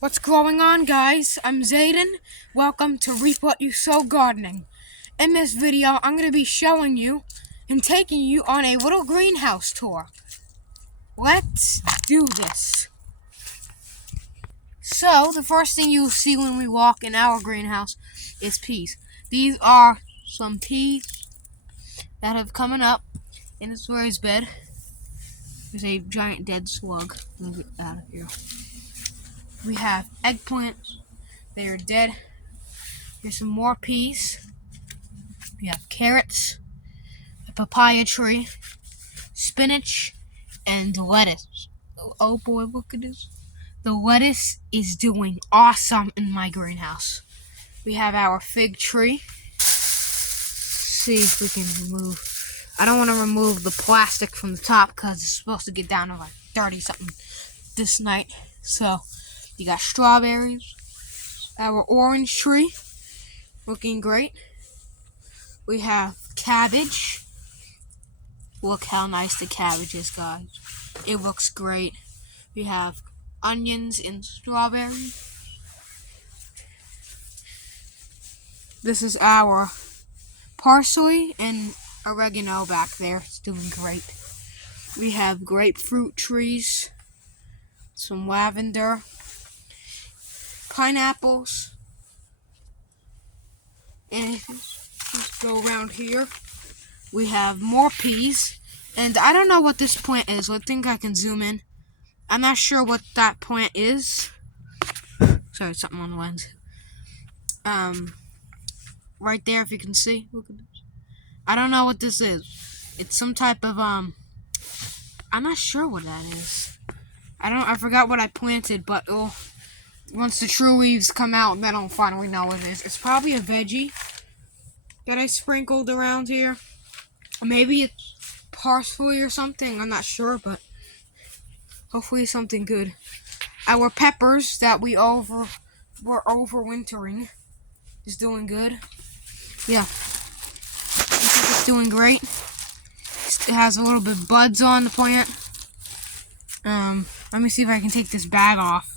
What's going on, guys? I'm Zayden. Welcome to Reap What You Sow Gardening. In this video, I'm going to be showing you and taking you on a little greenhouse tour. Let's do this. So, the first thing you'll see when we walk in our greenhouse is peas. These are some peas that have coming up in this raised bed. There's a giant dead slug. Move it out of here. We have eggplants. They are dead. Here's some more peas. We have carrots, a papaya tree, spinach, and lettuce. Oh boy, look at this. The lettuce is doing awesome in my greenhouse. We have our fig tree. See if we can remove. I don't want to remove the plastic from the top because it's supposed to get down to like 30 something this night. So, you got strawberries. Our orange tree, looking great. We have cabbage. Look how nice the cabbage is, guys. It looks great. We have onions and strawberries. This is our parsley and oregano back there. It's doing great. We have grapefruit trees, some lavender, pineapples, and let's go around here. We have more peas, and I don't know what this plant is. I think I can zoom in. I'm not sure what that plant is. Sorry, something on the lens. Right there, if you can see. Look at this. I don't know what this is. It's some type of I'm not sure what that is. I forgot what I planted, but once the true leaves come out, then I'll finally know what it is. It's probably a veggie that I sprinkled around here. Maybe it's parsley or something. I'm not sure, but hopefully something good. Our peppers that were overwintering is doing good. Yeah, it's doing great. It has a little bit of buds on the plant. Let me see if I can take this bag off.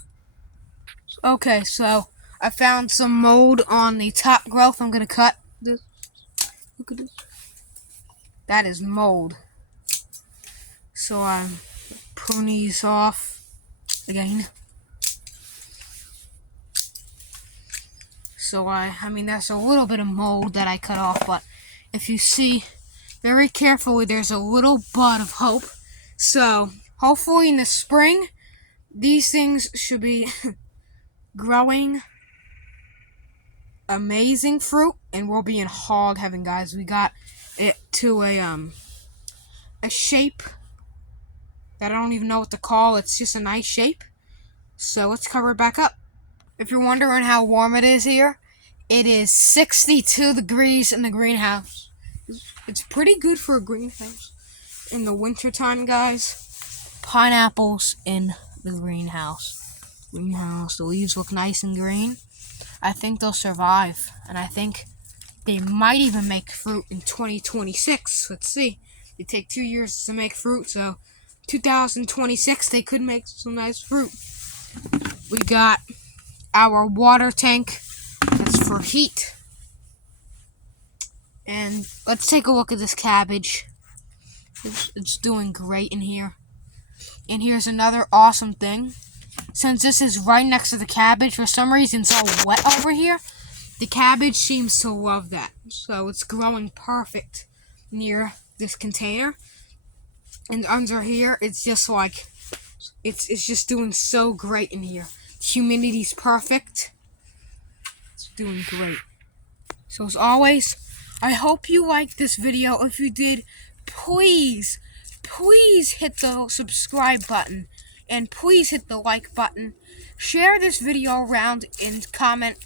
Okay, so I found some mold on the top growth. I'm gonna cut this. Look at this. That is mold. So I'm pulling these off again. So I mean that's a little bit of mold that I cut off, but if you see very carefully, there's a little bud of hope. So hopefully in the spring, these things should be growing amazing fruit, and we'll be in hog heaven, guys. We got it to a shape that I don't even know what to call. It's just a nice shape. So let's cover it back up. If you're wondering how warm it is here, it is 62 degrees in the greenhouse. It's pretty good for a greenhouse in the wintertime, guys. Pineapples in the greenhouse. The leaves look nice and green. I think they'll survive, and I think they might even make fruit in 2026. Let's see. They take 2 years to make fruit, so 2026 they could make some nice fruit. We got our water tank that's for heat. And let's take a look at this cabbage. It's doing great in here. And here's another awesome thing. Since this is right next to the cabbage, for some reason it's all wet over here. The cabbage seems to love that. So it's growing perfect near this container. And under here, it's just like, it's just doing so great in here. Humidity's perfect. It's doing great. So as always, I hope you liked this video. If you did, please hit the subscribe button. And please hit the like button. Share this video around and comment.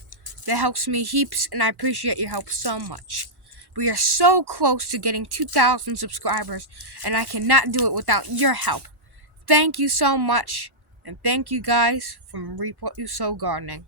That helps me heaps, and I appreciate your help so much. We are so close to getting 2,000 subscribers, and I cannot do it without your help. Thank you so much, and thank you guys from Reap What You Sow Gardening.